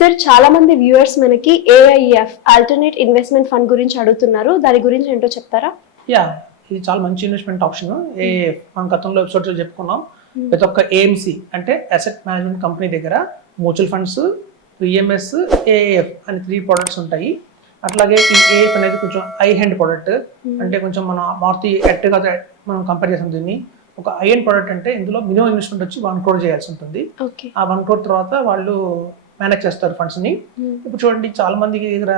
Sir చాలా మంది viewers మనకి ఏఐఎఫ్ ఆల్టర్నేట్ ఇన్వెస్ట్మెంట్ ఫండ్ గురించి అడుగుతున్నారు, దాని గురించి ఏంటో చెప్తారా? యా, ఇది చాలా మంచి ఇన్వెస్ట్మెంట్ ఆప్షన్. ఏఐఎఫ్ మనం గతంలో ఎపిసోడ్లో చెప్పుకున్నాం. ప్రతి ఒక్క ఏఎంసీ అంటే అసెట్ మేనేజ్మెంట్ కంపెనీ దగ్గర మ్యూచువల్ ఫండ్స్, పిఎంఎస్, ఏఐఎఫ్ అని 3 ప్రోడక్ట్స్ ఉంటాయి. అట్లాగే ఈ ఏఎఫ్ అనేది కొంచెం హై హ్యాండ్ ప్రోడక్ట్, అంటే కొంచెం మన మారుతి ఎట్టుగా మనం కంపేర్ చేసాం దీన్ని. ఒక హై హ్యాండ్ ప్రోడక్ట్ అంటే ఇందులో మినిమం ఇన్వెస్ట్మెంట్ వచ్చి 1 crore చేయాల్సి ఉంటుంది. ఆ 1 crore తర్వాత వాళ్ళు మేనేజ్ చేస్తారు ఫండ్స్ని. ఇప్పుడు చూడండి, చాలా మందికి దగ్గర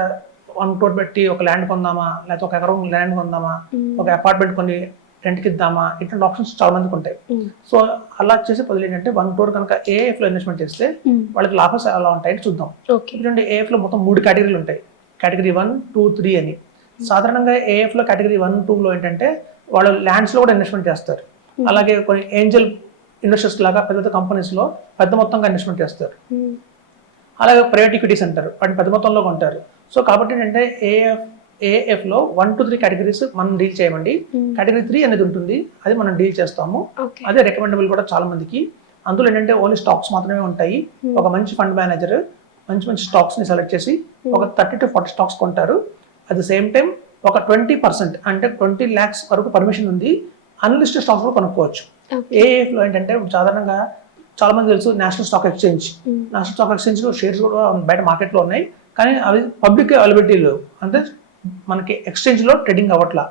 1 crore పెట్టి ఒక ల్యాండ్ కొందామా, లేకపోతే ఒక ఎకరం ల్యాండ్ కొందామా, ఒక అపార్ట్మెంట్ కొన్ని రెంట్కి ఇద్దామా, ఇట్లాంటి ఆప్షన్స్ చాలా మందికి ఉంటాయి. సో అలా చేసే బదులు ఏంటంటే 1 crore కనుక ఏఎఫ్ లో ఇన్వెస్ట్మెంట్ చేస్తే వాళ్ళకి లాభాలు ఎలా ఉంటాయని చూద్దాం. చూడండి, ఏఎఫ్ లో మొత్తం 3 కేటగిరీలు ఉంటాయి. కేటగిరీ 1, 2, 3 అని. సాధారణంగా ఏఎఫ్ లో కేటగిరీ 1, 2 లో ఏంటంటే వాళ్ళు ల్యాండ్స్ లో కూడా ఇన్వెస్ట్మెంట్ చేస్తారు. అలాగే కొన్ని ఏంజల్ ఇన్వెస్టర్స్ లాగా పెద్ద కంపెనీస్ లో పెద్ద మొత్తంగా ఇన్వెస్ట్మెంట్ చేస్తారు. అలాగే ప్రైవేట్ ఈక్విటీస్ అంటారు, వాటిని పెద్ద మొత్తంలో కొంటారు. సో కాబట్టి ఏంటంటే ఏఎఫ్ లో 1 to 3 కేటగిరీస్ మనం డీల్ చేయమండి. కేటగిరీ 3 అనేది ఉంటుంది, అది మనం డీల్ చేస్తాము. అదే రికమెండబుల్ కూడా చాలా మందికి. అందులో ఏంటంటే ఓన్లీ స్టాక్స్ మాత్రమే ఉంటాయి. ఒక మంచి ఫండ్ మేనేజర్ మంచి స్టాక్స్ ని సెలెక్ట్ చేసి ఒక 30 to 40 స్టాక్స్ కొంటారు. అట్ ద సేమ్ టైం ఒక 20% అంటే 20 lakhs వరకు పర్మిషన్ ఉంది అన్లిస్టెడ్ స్టాక్స్ కూడా కొనుక్కోవచ్చు. ఏఎఫ్ లో ఏంటంటే సాధారణంగా చాలా మంది తెలుసు నేషనల్ స్టాక్ ఎక్స్చేంజ్ లో షేర్స్ కూడా బయట మార్కెట్ లో ఉన్నాయి, కానీ అవి పబ్లిక్ అవైలబిలిటీ లేవు. అంటే మనకి ఎక్స్చేంజ్ లో ట్రేడింగ్ అవ్వట్లా.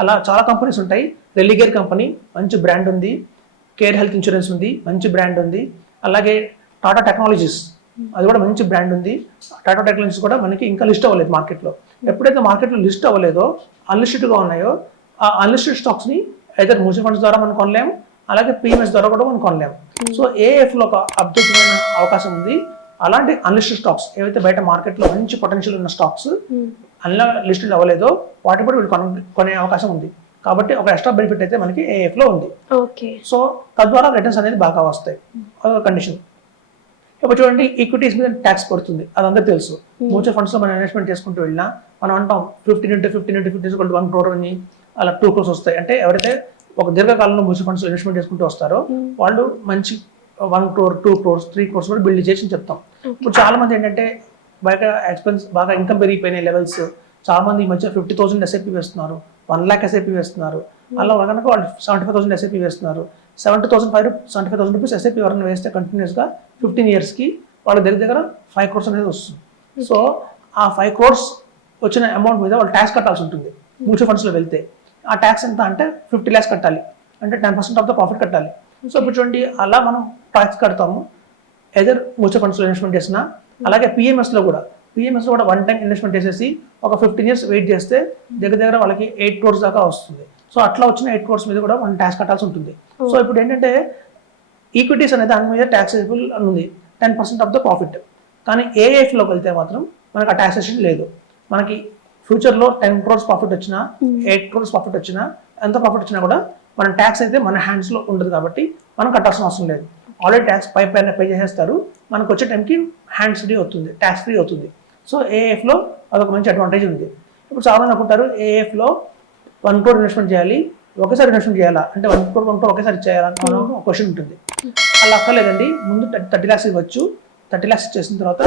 అలా చాలా కంపెనీస్ ఉంటాయి. రెలిగేర్ కంపెనీ మంచి బ్రాండ్ ఉంది, కేర్ హెల్త్ ఇన్సూరెన్స్ ఉంది, మంచి బ్రాండ్ ఉంది. అలాగే టాటా టెక్నాలజీస్, అది కూడా మంచి బ్రాండ్ ఉంది. టాటా టెక్నాలజీస్ కూడా మనకి ఇంకా లిస్ట్ అవ్వలేదు మార్కెట్లో. ఎప్పుడైతే మార్కెట్లో లిస్ట్ అవ్వలేదో, అన్లిస్టెడ్గా ఉన్నాయో, ఆ అన్లిస్టెడ్ స్టాక్స్ని అయితే మ్యూచువల్ ఫండ్స్ ద్వారా మనం కొనలేము, అలాగే పిఎంఎస్ ద్వారా కూడా మనం కొనలేము. సో ఏఎఫ్లో ఒక అద్భుతమైన అవకాశం ఉంది. అలాంటి అన్లిస్టెడ్ స్టాక్స్ ఏవైతే బయట మార్కెట్లో మంచి పొటెన్షియల్ ఉన్న స్టాక్స్ అన్లా లిస్టెడ్ అవ్వలేదో వాటి కూడా వీళ్ళు కొనే అవకాశం ఉంది. కాబట్టి ఒక ఎక్స్ట్రా బెనిఫిట్ అయితే మనకి ఏఎఫ్లో ఉంది. సో తద్వారా రిటర్న్స్ అనేది బాగా వస్తాయి. అదొక కండిషన్. ఇప్పుడు చూడండి, ఈక్విటీస్ మీద ట్యాక్స్ పడుతుంది, అదంతా తెలుసు. మ్యూచువల్ ఫండ్స్ లో మనం ఇన్వెస్ట్మెంట్ చేసుకుంటూ వెళ్ళినా మనం అంటాం 15 into 15 1 crore అని, అలా 2 crores వస్తాయి. అంటే ఎవరైతే ఒక దీర్ఘకాలంలో మ్యూచువల్ ఫండ్స్ ఇన్వెస్ట్మెంట్ చేసుకుంటూ వస్తారో వాళ్ళు మంచి 1 crore, 2 crores, 3 crores కూడా బిల్డ్ చేసి చెప్తాం. ఇప్పుడు చాలా మంది ఏంటంటే బయట బాగా ఇన్కమ్ పెరిగిపోయిన లెవెల్స్, చాలా మంది ఈ మధ్య 50,000 ఎస్ఐపి వేస్తున్నారు, 1 lakh ఎస్ఐపి వేస్తున్నారు. అలా కనుక వాళ్ళు 75,000 ఎస్ఐపి వేస్తున్నారు. 75,000 రూపీస్ ఎస్ఐపి ఎవరైనా వేస్తే కంటిన్యూస్గా 15 years వాళ్ళ దగ్గర 5 crores అనేది వస్తుంది. సో ఆ 5 crores వచ్చిన అమౌంట్ మీద వాళ్ళు ట్యాక్స్ కట్టాల్సి ఉంటుంది. మ్యూచువల్ ఫండ్స్లో వెళ్తే ఆ ట్యాక్స్ ఎంత అంటే 50 lakhs కట్టాలి, అంటే 10% ఆఫ్ ద ప్రాఫిట్ కట్టాలి. సో ఇప్పుడు చూడండి, అలా మనం ట్యాక్స్ కడతాము ఎదర్ మ్యూచువల్ ఫండ్స్లో ఇన్వెస్ట్మెంట్ చేసినా. అలాగే పిఎంఎస్లో కూడా 1 time ఇన్వెస్ట్మెంట్ చేసేసి ఒక 15 years వెయిట్ చేస్తే దగ్గర వాళ్ళకి 8 crores దాకా వస్తుంది. సో అట్లా వచ్చిన 8 crores మీద కూడా మనం ట్యాక్స్ కట్టాల్సి ఉంటుంది. సో ఇప్పుడు ఏంటంటే ఈక్విటీస్ అనేది దాని మీద ట్యాక్సేబుల్ అని ఉంది, 10% ఆఫ్ ద ప్రాఫిట్. కానీ ఏఎఫ్లోకి వెళ్తే మాత్రం మనకు ఆ ట్యాక్సేషన్ లేదు. మనకి ఫ్యూచర్లో 10 crores ప్రాఫిట్ వచ్చినా, 8 crores ప్రాఫిట్ వచ్చినా, ఎంత ప్రాఫిట్ వచ్చినా కూడా మన ట్యాక్స్ అయితే మన హ్యాండ్స్లో ఉండదు. కాబట్టి మనం కట్టాల్సిన అవసరం లేదు. ఆల్రెడీ ట్యాక్స్ పైన పే చేసేస్తారు. మనకు వచ్చే టైంకి హ్యాండ్స్ ఫ్రీ అవుతుంది, ట్యాక్స్ ఫ్రీ అవుతుంది. సో ఏఎఫ్లో అదొక మంచి అడ్వాంటేజ్ ఉంది. ఇప్పుడు చాలా మంది అనుకుంటారు ఏఎఫ్లో 1 crore ఇన్వెస్ట్మెంట్ చేయాలి, ఒకేసారి ఇన్వెస్ట్మెంట్ చేయాలా, అంటే 1 crore ఒకేసారి చేయాలని ఒక క్వశ్చన్ ఉంటుంది. అలా అక్కర్లేదండి. ముందు 30 lakhs ఇవ్వచ్చు. 30 lakhs చేసిన తర్వాత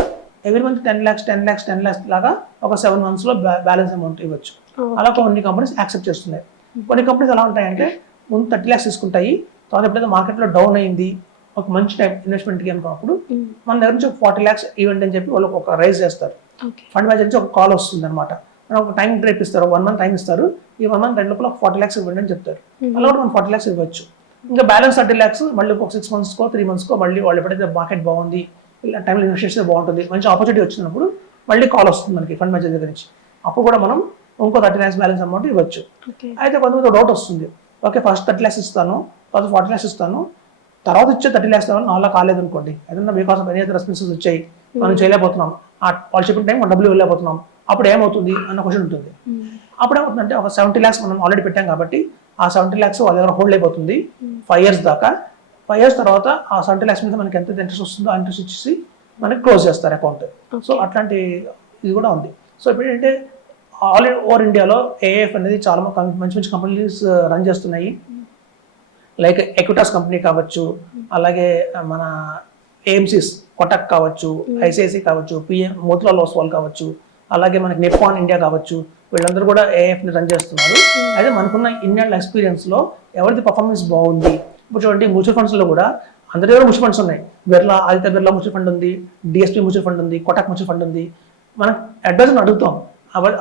ఎవ్రీ మంత్ 10 lakhs లాగా ఒక 7 months బ్యాలెన్స్ అమౌంట్ ఇవ్వచ్చు. అలా కొన్ని కంపెనీస్ యాక్సెప్ట్ చేస్తున్నాయి. కొన్ని కంపెనీస్ ఎలా ఉంటాయంటే ముందు 30 lakhs తీసుకుంటాయి, తర్వాత ఎప్పుడైతే మార్కెట్లో డౌన్ అయింది ఒక మంచి టైం ఇన్వెస్ట్మెంట్కి అనుకున్నప్పుడు మన దగ్గర నుంచి 40 lakhs ఇవ్వండి అని చెప్పి వాళ్ళు ఒక రైజ్ చేస్తారు. ఫండ్ మేనేజర్ నుంచి ఒక కాల్ వస్తుంది అనమాట. ఒక టైం రేపు ఇస్తారు, 1 month టైం ఇస్తారు. ఈ 1 month లోపల 40 lakhs ఇవ్వండి అని చెప్తారు. అలా కూడా మనం 40 lakhs ఇవ్వచ్చు. ఇంకా బ్యాలెన్స్ 30 lakhs మళ్ళీ ఒక 6 months 3 months మళ్ళీ వాళ్ళు ఎప్పుడైతే మార్కెట్ బాగుంది, ఇలా టైంలో ఇన్వెస్ట్ చేస్తే బాగుంటుంది, మంచి ఆపర్చునిటీ వచ్చినప్పుడు మళ్ళీ కాల్ వస్తుంది మనకి ఫండ్ మేనేజర్ దగ్గర నుంచి. అప్పుడు కూడా మనం ఇంకో 30 lakhs బ్యాలెన్స్ అమౌంట్ ఇవ్వచ్చు. అయితే కొంతమంది డౌట్ వస్తుంది, ఓకే ఫస్ట్ 30 lakhs ఇస్తాను, తర్వాత 40 lakhs ఇస్తాను, తర్వాత ఇచ్చే 30 lakhs నాలా కాలేదు అనుకోండి, ఏదన్నా because of any other responses వచ్చాయి, మనం చేయలేకపోతున్నాం, వాళ్ళు చెప్పిన టైం మనం డబ్బులు వెళ్ళలేకపోతున్నాం, అప్పుడు ఏమవుతుంది అన్న క్వశ్చన్ ఉంటుంది. అప్పుడు ఏమవుతుందంటే ఒక 70 lakhs మనం ఆల్రెడీ పెట్టాం కాబట్టి ఆ 70 lakhs వాళ్ళ దగ్గర హోల్డ్ అయిపోతుంది 5 years దాకా. 5 years తర్వాత ఆ 70 lakhs మీద మనకి ఎంత ఇంట్రెస్ట్ వస్తుందో ఆ ఇంట్రెస్ట్ ఇచ్చేసి మనకి క్లోజ్ చేస్తారు అకౌంట్. సో అట్లాంటి ఇది కూడా ఉంది. సో ఇప్పుడు ఏంటంటే ఆల్ ఓవర్ ఇండియాలో ఏఎఫ్ అనేది చాలా మంచి కంపెనీస్ రన్ చేస్తున్నాయి. లైక్ ఎక్విటాస్ కంపెనీ కావచ్చు, అలాగే మన ఏఎంసీస్ కొటక్ కావచ్చు, ఐసిఐసి కావచ్చు, పిఎం మోతిలాల్ ఓస్వాల్ కావచ్చు, అలాగే మనకి నిప్పాన్ ఇండియా కావచ్చు, వీళ్ళందరూ కూడా ఏఎఫ్ని రన్ చేస్తున్నారు. అయితే మనకున్న ఇన్నేళ్ళ ఎక్స్పీరియన్స్లో ఎవరిది పర్ఫార్మెన్స్ బాగుంది. ఇప్పుడు చూడండి మ్యూచువల్ ఫండ్స్లో కూడా అందరి దగ్గర మ్యూచువల్ ఫండ్స్ ఉన్నాయి. ఆదిత్య బిర్లా మ్యూచువల్ ఫండ్ ఉంది, డిఎస్పీ మ్యూచువల్ ఫండ్ ఉంది, కొటక్ మ్యూచువల్ ఫండ్ ఉంది. మనం అడ్వైజర్ని అడుగుతాం,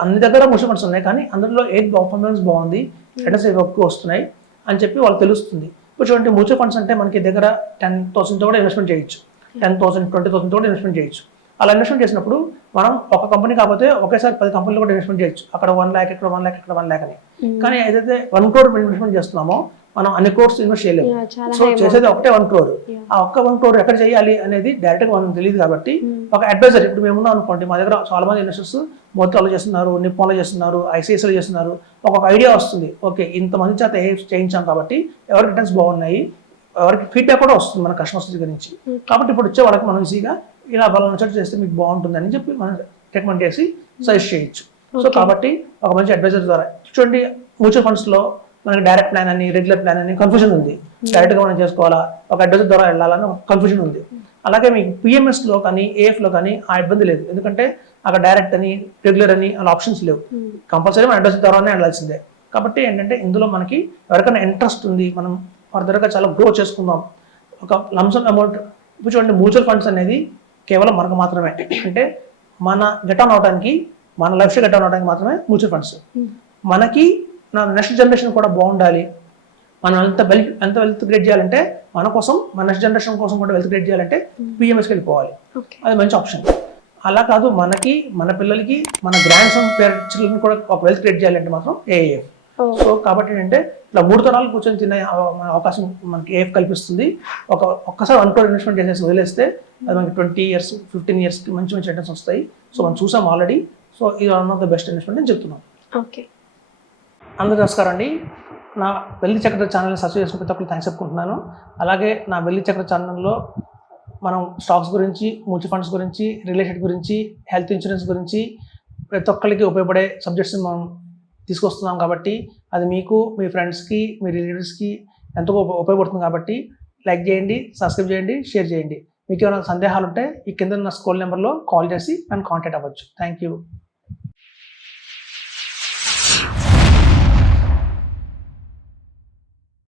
అన్ని దగ్గర మ్యూచువల్ ఫండ్స్ ఉన్నాయి, కానీ అందులో ఏది పర్ఫార్మెన్స్ బాగుంది, రిటర్న్స్ ఎక్కువ వస్తున్నాయి అని చెప్పి వాళ్ళకి తెలుస్తుంది. ఇప్పుడు చూడండి మ్యూచువల్ ఫండ్స్ అంటే మనకి దగ్గర 10,000 కూడా ఇన్వెస్ట్మెంట్ చేయొచ్చు, 10,000, 20,000 కూడా ఇన్వెస్ట్మెంట్ చేయొచ్చు. అలా ఇన్వెస్ట్మెంట్ చేసినప్పుడు మనం ఒక కంపెనీ కాకపోతే ఒకేసారి 10 కంపెనీలు కూడా ఇన్వెస్ట్మెంట్ చేయొచ్చు. అక్కడ 1 lakh, ఇక్కడ 1 lakh, ఇక్కడ 1 lakh అని. కానీ ఏదైతే 1 crore ఇన్వెస్ట్మెంట్ చేస్తున్నామో మనం అన్ని క్రోర్స్ ఇన్వెస్ట్ చేయలేము. సో చేసేది ఒకటే 1 crore. ఆ ఒక్క 1 crore ఎక్కడ చేయాలి అనేది డైరెక్ట్గా మనం తెలియదు. కాబట్టి ఒక అడ్వైజర్, ఇప్పుడు మేము ఉన్నాం అనుకోండి, మా దగ్గర చాలా మంది ఇన్వెస్టర్స్ మోతిలాల్లో చేస్తున్నారు, నిప్పాన్లో చేస్తున్నారు, ఐసిఐసిలో చేస్తున్నారు. ఒక ఐడియా వస్తుంది, ఓకే ఇంతమంది చేత చేయించాం కాబట్టి ఎవరికి రిటర్న్స్ బాగున్నాయి, ఎవరికి ఫీడ్బ్యాక్ కూడా వస్తుంది మన కస్టమర్స్ దగ్గర నుంచి. కాబట్టి ఇప్పుడు వచ్చే వాళ్ళకి మనం ఈజీగా ఇలా బలం చోటు చేస్తే మీకు బాగుంటుంది అని చెప్పి మనం రికమెండ్ చేసి సజెస్ట్ చేయొచ్చు. సో కాబట్టి ఒక మంచి అడ్వైజర్ ద్వారా చూడండి, మ్యూచువల్ ఫండ్స్లో మనకి డైరెక్ట్ ప్లాన్ అని, రెగ్యులర్ ప్లాన్ అని కన్ఫ్యూజన్ ఉంది. డైరెక్ట్గా మనం చేసుకోవాలా, ఒక అడ్వైజర్ ద్వారా వెళ్ళాలని కన్ఫ్యూజన్ ఉంది. అలాగే మీకు పిఎంఎస్లో కానీ ఏఎఫ్లో కానీ ఆ ఇబ్బంది లేదు, ఎందుకంటే అక్కడ డైరెక్ట్ అని, రెగ్యులర్ అని అలా ఆప్షన్స్ లేవు. కంపల్సరీ మన అడ్వైజర్ ద్వారానే వెళ్ళాల్సిందే. కాబట్టి ఏంటంటే ఇందులో మనకి ఎవరికైనా ఇంట్రెస్ట్ ఉంది, మనం ఫర్దర్గా చాలా గ్రో చేసుకుందాం, ఒక లంసమ్ అమౌంట్. ఇప్పుడు చూడండి మ్యూచువల్ ఫండ్స్ అనేది కేవలం మనకు మాత్రమే, అంటే మన గెట్ ఆన్ అవడానికి, మన లైఫ్ గెట్ ఆన్ అవడానికి మాత్రమే మ్యూచువల్ ఫండ్స్. మనకి నా నెక్స్ట్ జనరేషన్ కూడా బాగుండాలి, మనం ఎంత వెల్త్ క్రియేట్ చేయాలంటే మన కోసం, మన నెక్స్ట్ జనరేషన్ కోసం కూడా వెల్త్ క్రియేట్ చేయాలంటే పిఎంఎస్కి వెళ్ళిపోవాలి. అది మంచి ఆప్షన్. అలా కాదు, మనకి, మన పిల్లలకి, మన గ్రాండ్ సన్ చిల్డ్రన్ కూడా ఒక వెల్త్ క్రియేట్ చేయాలంటే మాత్రం ఏఏఎఫ్. సో కాబట్టి ఏంటంటే ఇట్లా 3 తరాలు కూర్చొని తినే అవకాశం మనకి ఏఎఫ్ కల్పిస్తుంది. ఒక్కసారి 1 crore ఇన్వెస్ట్మెంట్ చేసేసి వదిలేస్తే అది మనకి 20 years, 15 yearsకి మంచి రిటర్న్స్ వస్తాయి. సో మనం చూసాం ఆల్రెడీ. సో ఇది one of the best investment అని చెప్తున్నాం. ఓకే, అందరూ నమస్కారం అండి. నా వెల్లి చక్ర ఛానల్ని సబ్స్క్రైబ్ చేసిన ప్రతి ఒక్కరు థ్యాంక్స్ చెప్పుకుంటున్నాను. అలాగే నా వెల్లి చక్ర ఛానల్లో మనం స్టాక్స్ గురించి, మ్యూచువల్ ఫండ్స్ గురించి, రియల్ ఎస్టేట్ గురించి, హెల్త్ ఇన్సూరెన్స్ గురించి ప్రతి ఒక్కరికి ఉపయోగపడే సబ్జెక్ట్స్ని మనం తీసుకొస్తున్నాం. కాబట్టి అది మీకు, మీ ఫ్రెండ్స్కి, మీ రిలేటివ్స్కి ఎంతో ఉపయోగపడుతుంది. కాబట్టి లైక్ చేయండి, సబ్స్క్రైబ్ చేయండి, షేర్ చేయండి. మీకు ఏమైనా సందేహాలు ఉంటే ఈ కింద ఉన్న స్క్రోల్ నెంబర్లో కాల్ చేసి నన్ను కాంటాక్ట్ అవ్వచ్చు. Thank you.